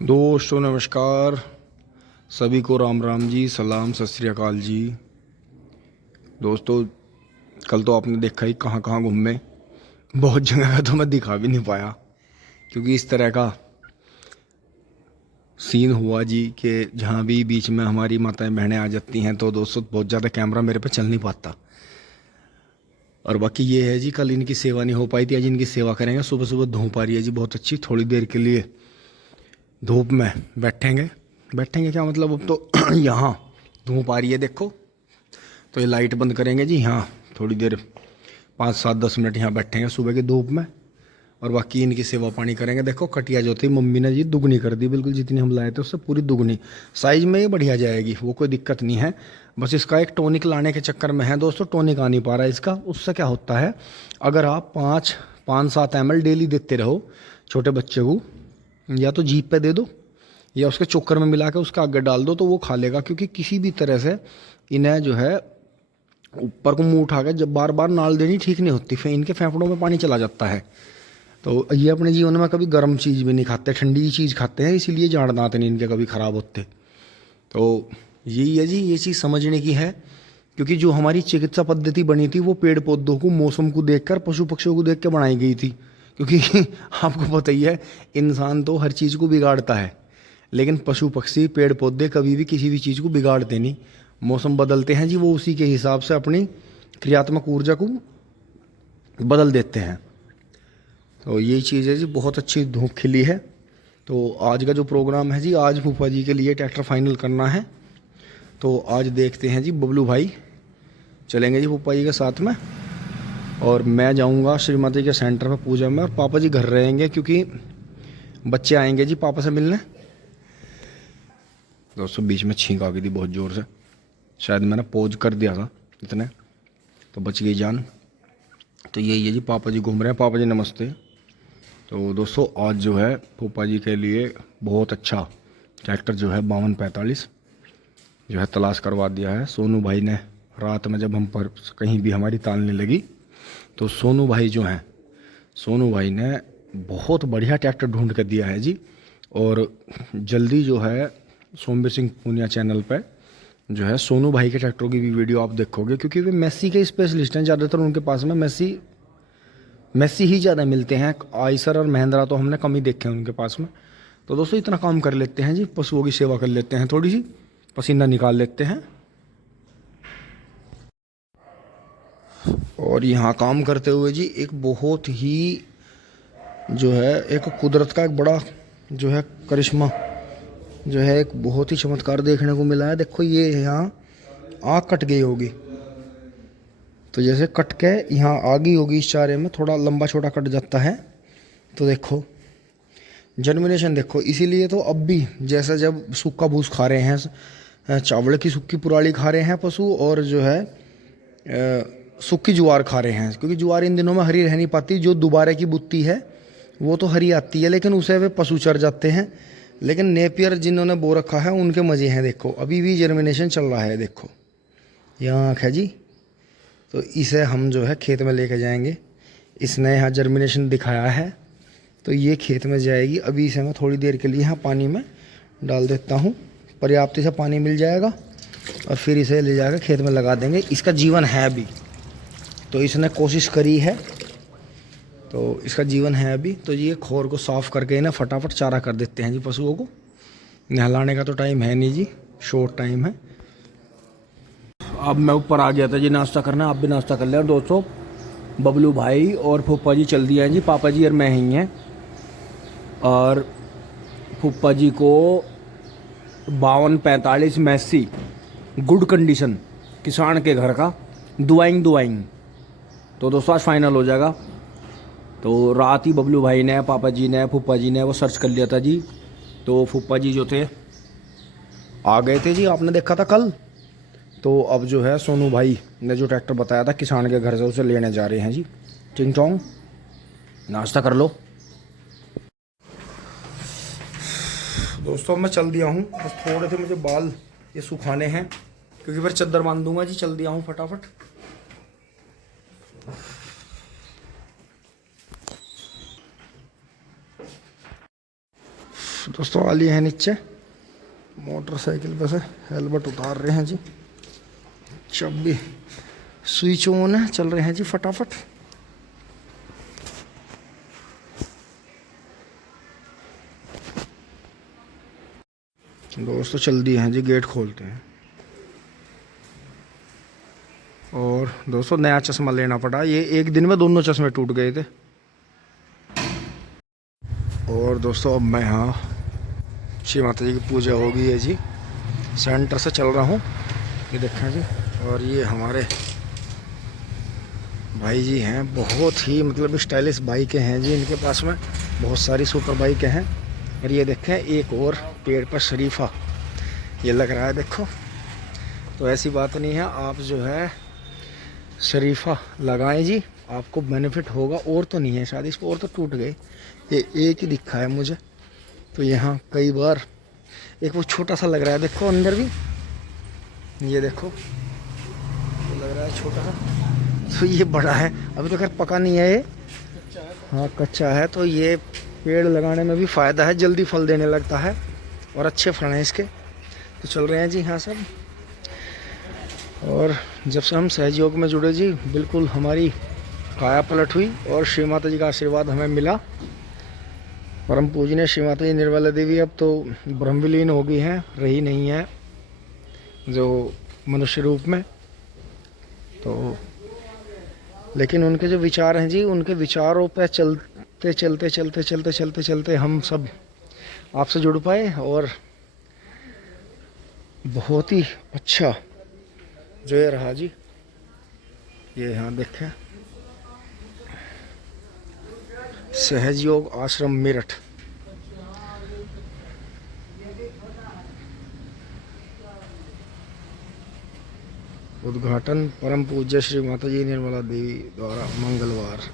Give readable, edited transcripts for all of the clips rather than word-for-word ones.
दोस्तों नमस्कार, सभी को राम राम जी, सलाम, सत श्री अकाल जी। दोस्तों कल तो आपने देखा ही कहाँ कहाँ घूमे। बहुत जगह का तो मैं दिखा भी नहीं पाया क्योंकि इस तरह का सीन हुआ जी कि जहाँ भी बीच में हमारी माताएं बहनें आ जाती हैं तो दोस्तों बहुत ज़्यादा कैमरा मेरे पे चल नहीं पाता। और बाकी ये है जी, कल इनकी सेवा नहीं हो पाई थी, आज इनकी सेवा करेंगे। सुबह सुबह धूप आ रही है जी बहुत अच्छी, थोड़ी देर के लिए धूप में बैठेंगे। बैठेंगे क्या मतलब, अब तो यहाँ धूप आ रही है देखो, तो ये लाइट बंद करेंगे जी। यहाँ थोड़ी देर 5-7-10 मिनट यहाँ बैठेंगे सुबह की धूप में, और बाकी इनकी सेवा पानी करेंगे। देखो कटिया जो थी मम्मी ने जी दुगनी कर दी, बिल्कुल जितनी हम लाए थे उससे पूरी दुगनी साइज में ये बढ़िया जाएगी, वो कोई दिक्कत नहीं है। बस इसका एक टॉनिक लाने के चक्कर में है दोस्तों, टॉनिक आ नहीं पा रहा है इसका। उससे क्या होता है, अगर आप 5-7 ml डेली देते रहो छोटे बच्चे को, या तो जीप पे दे दो या उसके चोकर में मिला के उसका आगे डाल दो तो वो खा लेगा। क्योंकि किसी भी तरह से इन्हें जो है ऊपर को मुंह उठा के जब बार बार नाल देनी ठीक नहीं होती, फिर इनके फेफड़ों में पानी चला जाता है। तो ये अपने जीवन में कभी गर्म चीज़ भी नहीं खाते, ठंडी चीज़ खाते हैं, इसीलिए जाड़ दांत नहीं इनके कभी ख़राब होते। तो यही है जी, ये चीज़ समझने की है। क्योंकि जो हमारी चिकित्सा पद्धति बनी थी वो पेड़ पौधों को, मौसम को देखकर, पशु पक्षियों को देख के बनाई गई थी। क्योंकि आपको पता ही है, इंसान तो हर चीज़ को बिगाड़ता है, लेकिन पशु पक्षी पेड़ पौधे कभी भी किसी भी चीज़ को बिगाड़ते नहीं। मौसम बदलते हैं जी, वो उसी के हिसाब से अपनी क्रियात्मक ऊर्जा को बदल देते हैं। तो यही चीज़ है जी, बहुत अच्छी धूप खिली है। तो आज का जो प्रोग्राम है जी, आज फूफा जी के लिए ट्रैक्टर फाइनल करना है। तो आज देखते हैं जी, बबलू भाई चलेंगे जी फूफा जी के साथ में, और मैं जाऊंगा श्रीमती के सेंटर में पूजा में, और पापा जी घर रहेंगे क्योंकि बच्चे आएंगे जी पापा से मिलने। दोस्तों बीच में छींक आ गई थी बहुत ज़ोर से, शायद मैंने पॉज कर दिया था इतने, तो बच गई जान। तो यही है जी, पापा जी घूम रहे हैं। पापा जी नमस्ते। तो दोस्तों आज जो है फूफा जी के लिए बहुत अच्छा ट्रैक्टर जो है 5245 जो है तलाश करवा दिया है सोनू भाई ने। रात में जब हम पर कहीं भी हमारी तालने लगी तो सोनू भाई जो हैं, सोनू भाई ने बहुत बढ़िया ट्रैक्टर ढूंढ कर दिया है जी। और जल्दी जो है सोमवीर सिंह पूनिया चैनल पे जो है सोनू भाई के ट्रैक्टरों की भी वीडियो आप देखोगे, क्योंकि वे मेसी के स्पेशलिस्ट हैं। ज़्यादातर उनके पास में मेसी ही ज़्यादा मिलते हैं। आइसर और महिंद्रा तो हमने कम ही देखे हैं उनके पास में। तो दोस्तों इतना काम कर लेते हैं जी, पशुओं की सेवा कर लेते हैं, थोड़ी सी पसीना निकाल लेते हैं। और यहाँ काम करते हुए जी एक बहुत ही जो है एक कुदरत का एक बड़ा जो है करिश्मा जो है, एक बहुत ही चमत्कार देखने को मिला है। देखो ये यहाँ आँख कट गई होगी, तो जैसे कट के यहाँ आ गई होगी इस चारे में, थोड़ा लंबा छोटा कट जाता है। तो देखो जर्मिनेशन देखो। इसीलिए तो अब भी जैसा जब सूखा भूस खा रहे हैं, चावल की सूखी पुराली खा रहे हैं पशु, और जो है सूखी ज्वार खा रहे हैं, क्योंकि ज्वार इन दिनों में हरी रह नहीं पाती। जो दोबारा की बुत्ती है वो तो हरी आती है, लेकिन उसे वे पशु चर जाते हैं। लेकिन नेपियर जिन्होंने बो रखा है उनके मज़े हैं। देखो अभी भी जर्मिनेशन चल रहा है, देखो यहाँ आँख है जी। तो इसे हम जो है खेत में लेके जाएंगे। इसने यहाँ जर्मिनेशन दिखाया है, तो ये खेत में जाएगी। अभी इसे मैं थोड़ी देर के लिए यहाँ पानी में डाल देता हूँ, पर्याप्त से पानी मिल जाएगा, और फिर इसे ले जाकर खेत में लगा देंगे। इसका जीवन है अभी, तो इसने कोशिश करी है, तो इसका जीवन है अभी। तो ये खोर को साफ़ करके इन्हें फटाफट चारा कर देते हैं जी पशुओं को। नहलाने का तो टाइम है नहीं जी, शॉर्ट टाइम है। अब मैं ऊपर आ गया था जी नाश्ता करना, आप भी नाश्ता कर लें। और दोस्तों बबलू भाई और फूफा जी चल दिए हैं जी, पापा जी और मैं ही हैं। और फूफा जी को 5245 मैसी गुड कंडीशन किसान के घर का दुआइंग। तो दोस्तों आज फाइनल हो जाएगा। तो रात ही बबलू भाई ने, पापा जी ने, फूफा जी ने वो सर्च कर लिया था जी। तो फूफा जी जो थे आ गए थे जी, आपने देखा था कल। तो अब जो है सोनू भाई ने जो ट्रैक्टर बताया था किसान के घर से, उसे लेने जा रहे हैं जी। टिंग टोंग नाश्ता कर लो। दोस्तों मैं चल दिया हूँ, बस थोड़े से मुझे बाल ये सुखाने हैं, क्योंकि फिर चद्दर बांध दूंगा जी। चल दिया हूँ फटाफट। तो दोस्तों वाली है नीचे मोटरसाइकिल पे से हेलमेट उतार रहे हैं जी। चाबी स्विच ऑन है, चल रहे हैं जी फटाफट। दोस्तों चल दिए हैं जी, गेट खोलते हैं। और दोस्तों नया चश्मा लेना पड़ा, ये एक दिन में दोनों चश्मे टूट गए थे। और दोस्तों अब मैं यहाँ श्री माता जी की पूजा हो गई है जी, सेंटर से चल रहा हूँ, ये देखें जी। और ये हमारे भाई जी हैं, बहुत ही मतलब स्टाइलिश बाइकें हैं जी इनके पास में, बहुत सारी सुपर बाइकें हैं। और ये देखें एक और पेड़ पर शरीफा ये लग रहा है, देखो। तो ऐसी बात नहीं है, आप जो है शरीफा लगाएं जी, आपको बेनिफिट होगा। और तो नहीं है शायद इस पर, और तो टूट गए, ये एक ही दिखा है मुझे। तो यहाँ कई बार एक वो छोटा सा लग रहा है, देखो अंदर भी, ये देखो तो लग रहा है छोटा सा। तो ये बड़ा है, अभी तो खैर पका नहीं है ये, हाँ कच्चा है। तो ये पेड़ लगाने में भी फ़ायदा है, जल्दी फल देने लगता है और अच्छे फल हैं इसके। तो चल रहे हैं जी हाँ सब। और जब से हम सहयोग में जुड़े जी, बिल्कुल हमारी काया पलट हुई और श्री माता जी का आशीर्वाद हमें मिला। परम पूजनीय श्री माता जी निर्मला देवी अब तो ब्रह्मविलीन हो गई हैं, रही नहीं है जो मनुष्य रूप में। तो लेकिन उनके जो विचार हैं जी, उनके विचारों पे चलते चलते चलते चलते चलते चलते हम सब आपसे जुड़ पाए। और बहुत ही अच्छा जो ये रहा जी, ये यहाँ देखें सहजयोग आश्रम मेरठ। उद्घाटन परम पूज्य श्री माता जी निर्मला देवी द्वारा मंगलवार।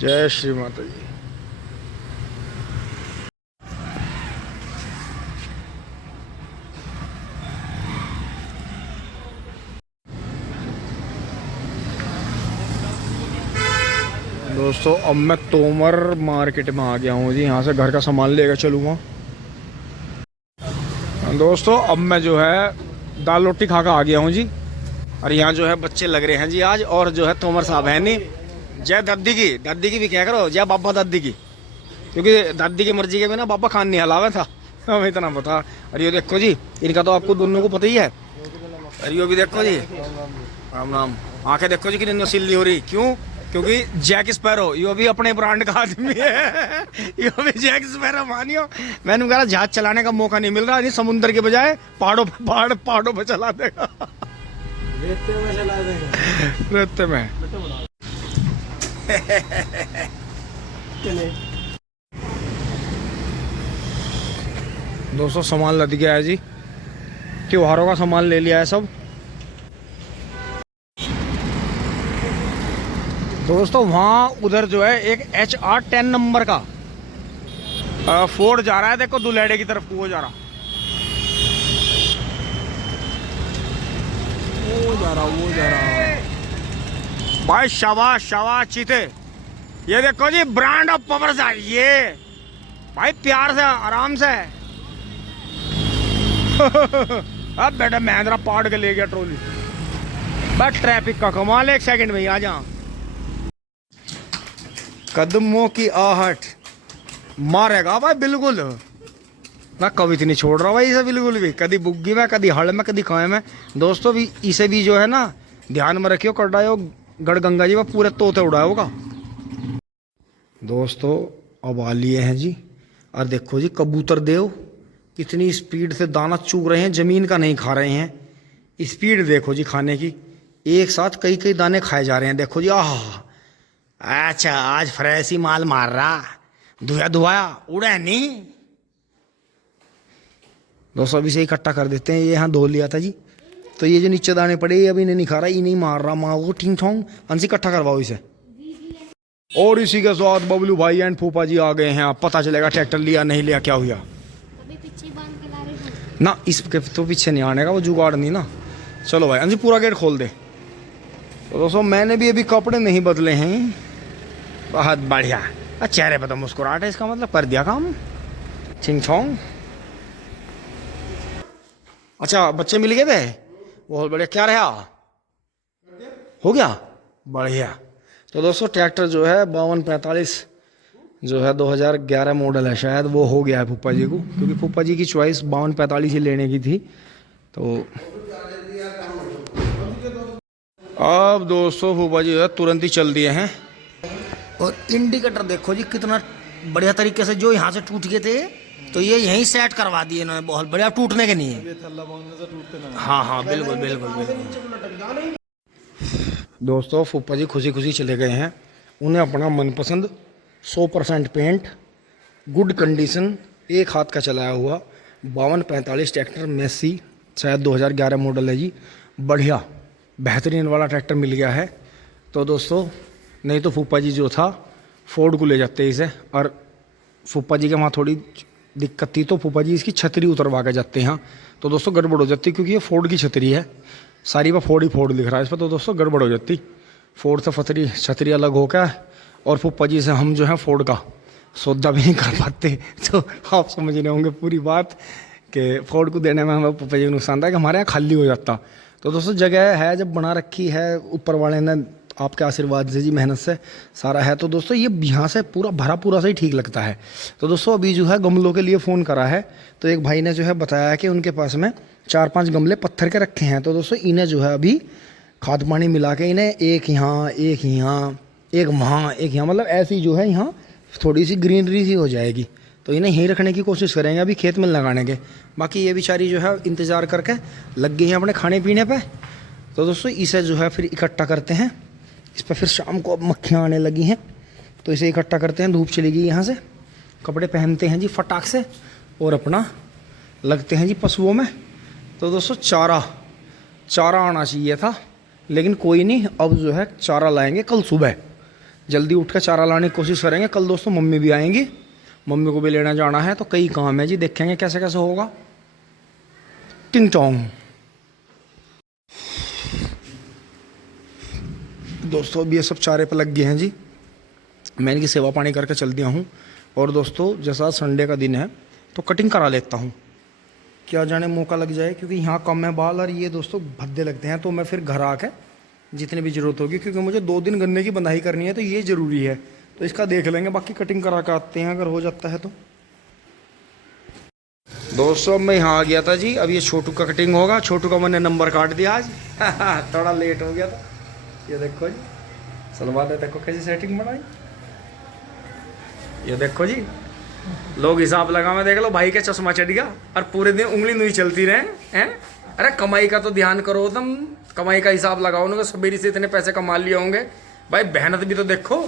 जय श्री माता जी। दोस्तों अब मैं तोमर मार्केट में आ गया हूँ जी, यहाँ से घर का सामान लेकर चलूँगा। दोस्तों अब मैं जो है दाल रोटी खा कर आ गया हूँ जी। और यहाँ जो है बच्चे लग रहे हैं जी आज, और जो है तोमर साहब है नहीं, जय दादी की भी क्या करो, जय बाबा दादी की, क्योंकि दादी की मर्जी के बिना बाबा खान नहीं हलावा था, हमें इतना पता। और ये देखो जी, इनका तो आपको दोनों को पता ही है। और ये भी देखो जी, राम राम। आंखें देखो जी कितनी नसीली हो रही, क्यों? क्योंकि जैक स्पैरो यो भी अपने ब्रांड का आदमी है। यो भी जैक स्पैरो मानियो। मैंने कहा जहाज चलाने का मौका नहीं मिल रहा, नहीं समुद्र के बजाय पहाड़ों पे चला देगा, रेते में चला देगा, रेते में। दोस्तों सामान लद गया है जी, त्योहारों का सामान ले लिया है सब। दोस्तों वहाँ उधर जो है एक HR 10 नंबर का फोर्ड जा रहा है, देखो दुलेड़े की तरफ वो जा रहा, वो जा रहा भाई। शाबाश शाबाश चीते, ये देखो जी ब्रांड ऑफ पावर है ये भाई, प्यार से आराम से। अब बेटा महिंद्रा पाड़ के ले गया ट्रॉली, बस ट्रैफिक का कमाल। एक सेकंड में आ जा, कदमों की आहट मारेगा भाई बिल्कुल। मैं कभी नहीं छोड़ रहा भाई इसे बिल्कुल भी, कभी बुग्गी में, कभी हड़ में, कभी खाए में। दोस्तों भी इसे भी जो है ना ध्यान में रखियो, कटायो गढ़गंगा जी में पूरे तोते उड़ाए होगा। दोस्तों अब आ लिए हैं जी, और देखो जी कबूतर देव कितनी स्पीड से दाना चूग रहे हैं, जमीन का नहीं खा रहे हैं। स्पीड देखो जी खाने की, एक साथ कई कई दाने खाए जा रहे हैं। देखो जी, आह अच्छा आज फ्रेश ही माल मार रहा, धुआ धुआया उड़ा नहीं। दोस्तों अभी से इकट्ठा कर देते हैं, ये यहाँ धो लिया था जी, तो ये जो नीचे दाने पड़े ये अभी नहीं खा रहा, ये नहीं मार रहा माँ को, ठीक ठोंग अंसी इकट्ठा करवाओ इसे। और इसी के साथ बबलू भाई एंड फूफा जी आ गए हैं, आप पता चलेगा ट्रैक्टर लिया नहीं लिया क्या हुआ। ना इसके तो पीछे नहीं आने का, वो जुगाड़ नहीं ना। चलो भाई अंजी पूरा गेट खोल दे। तो दोस्तों मैंने भी अभी कपड़े नहीं बदले हैं, बहुत बढ़िया। चेहरे पे तो मुस्कुराहट है, इसका मतलब कर दिया काम। छिंग छोंग। अच्छा बच्चे मिल गए थे, बहुत बढ़िया। क्या रहा, हो गया, बढ़िया। तो दोस्तों ट्रैक्टर जो है 5245 जो है 2011 मॉडल है शायद, वो हो गया है फूफा जी को, क्योंकि फूफा जी की चॉइस 5245 ही लेने की थी। तो अब दोस्तों फूफा जी जो है तुरंत ही चल दिए हैं। और इंडिकेटर देखो जी कितना बढ़िया तरीके से, जो यहाँ से टूट गए थे तो ये यहीं सेट करवा दिए इन्होंने, बहुत बढ़िया, टूटने के नहीं है। हाँ हाँ बिल्कुल बिल्कुल बिल्कुल। दोस्तों फूफा जी खुशी खुशी चले गए हैं। उन्हें अपना मनपसंद 100% पेंट, गुड कंडीशन, एक हाथ का चलाया हुआ 5245 ट्रैक्टर मेसी, शायद 2011 मॉडल है जी, बढ़िया बेहतरीन वाला ट्रैक्टर मिल गया है। तो दोस्तों नहीं तो फूफा जी जो था फोर्ड को ले जाते इसे, और फूफा जी के वहाँ थोड़ी दिक्कत थी तो फूफा जी इसकी छतरी उतरवा के जाते हैं। तो दोस्तों गड़बड़ हो जाती क्योंकि ये फोर्ड की छतरी है, सारी पर फोर्ड ही फोर्ड लिख रहा है इस पर, तो दोस्तों गड़बड़ हो जाती। फोर्ड से फतरी छतरी अलग होकर, और फूफा जी से हम जो है फोर्ड का सौदा भी नहीं कर पाते। तो आप समझ रहे होंगे पूरी बात कि फोर्ड को देने में हमें फूफा जी को नुकसान था कि हमारे यहाँ खाली हो जाता। तो दोस्तों जगह है जब बना रखी है, ऊपर वाले ने आपके आशीर्वाद से जी, मेहनत से सारा है। तो दोस्तों ये यहाँ से पूरा भरा पूरा से ही ठीक लगता है। तो दोस्तों अभी जो है गमलों के लिए फ़ोन करा है, तो एक भाई ने जो है बताया कि उनके पास में 4-5 गमले पत्थर के रखे हैं। तो दोस्तों इन्हें जो है अभी खाद पानी मिला के इन्हें एक यहाँ एक यहाँ एक वहाँ एक यहाँ, मतलब ऐसी जो है यहाँ थोड़ी सी ग्रीनरी सी हो जाएगी। तो इन्हें यहीं रखने की कोशिश करेंगे अभी खेत में लगाने के। बाकी ये बेचारी जो है इंतज़ार करके लग गई हैं अपने खाने पीने पे। तो दोस्तों इसे जो है फिर इकट्ठा करते हैं, इस पर फिर शाम को अब मक्खियाँ आने लगी हैं तो इसे इकट्ठा करते हैं। धूप चली गई यहाँ से, कपड़े पहनते हैं जी फटाक से और अपना लगते हैं जी पशुओं में। तो दोस्तों चारा आना चाहिए था, लेकिन कोई नहीं, अब जो है चारा लाएंगे कल सुबह, जल्दी उठ कर चारा लाने की कोशिश करेंगे। कल दोस्तों मम्मी भी आएंगी, मम्मी को भी लेना जाना है, तो कई काम है जी, देखेंगे कैसे कैसे होगा। टिंग टोंग। दोस्तों अब ये सब चारे पर लग गए हैं जी, मैं इनकी सेवा पानी करके चल दिया हूँ। और दोस्तों जैसा संडे का दिन है तो कटिंग करा लेता हूँ, क्या जाने मौका लग जाए, क्योंकि यहाँ कम है बाल और ये दोस्तों भद्दे लगते हैं। तो मैं फिर घर आके जितनी भी ज़रूरत होगी, क्योंकि मुझे 2 दिन गन्ने की बंधाई करनी है तो ये ज़रूरी है, तो इसका देख लेंगे। बाकी कटिंग करा के आते हैं अगर हो जाता है तो। दोस्तों मैं यहाँ आ गया था जी, अब ये छोटू का कटिंग होगा। छोटू का मैंने नंबर काट दिया आज थोड़ा लेट हो गया था। ये देखो जी सलमान ने देखो कैसी सेटिंग बनाई, ये देखो जी लोग हिसाब लगा में देख लो, भाई के चश्मा चढ़ गया और पूरे दिन उंगली नहीं चलती रहे हैं। अरे कमाई का तो ध्यान करो तुम, कमाई का हिसाब लगाओ ना, सवेरे से इतने पैसे कमा लिए होंगे भाई, मेहनत भी तो देखो,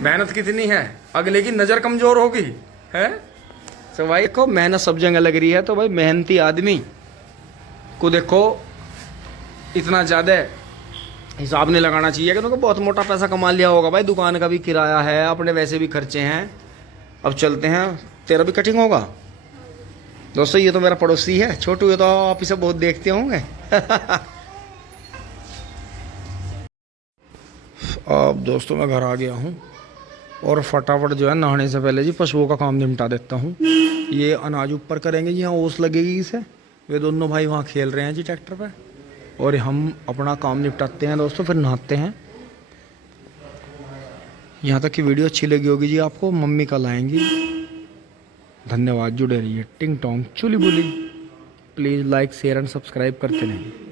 मेहनत कितनी है, अगले की नज़र कमज़ोर होगी है। तो भाई देखो मेहनत सब जगह लग रही है, तो भाई मेहनती आदमी को देखो इतना ज़्यादा हिसाब नहीं लगाना चाहिए, क्योंकि बहुत मोटा पैसा कमा लिया होगा भाई, दुकान का भी किराया है, अपने वैसे भी खर्चे हैं। अब चलते हैं, तेरा भी कटिंग होगा। दोस्तों ये तो मेरा पड़ोसी है छोटू, ये तो आप इसे बहुत देखते होंगे अब दोस्तों मैं घर आ गया हूँ और फटाफट जो है नहाने से पहले जी पशुओं का काम निपटा देता हूँ। ये अनाज ऊपर करेंगे जी, यहाँ ओस लगेगी इसे, वे दोनों भाई वहाँ खेल रहे हैं जी ट्रैक्टर पे, और हम अपना काम निपटाते हैं दोस्तों, फिर नहाते हैं। यहाँ तक की वीडियो अच्छी लगी होगी जी आपको, मम्मी कल आएंगी। धन्यवाद, जुड़े रहिए। टिंग टोंग चुली बुली, please like share and subscribe करते रहें।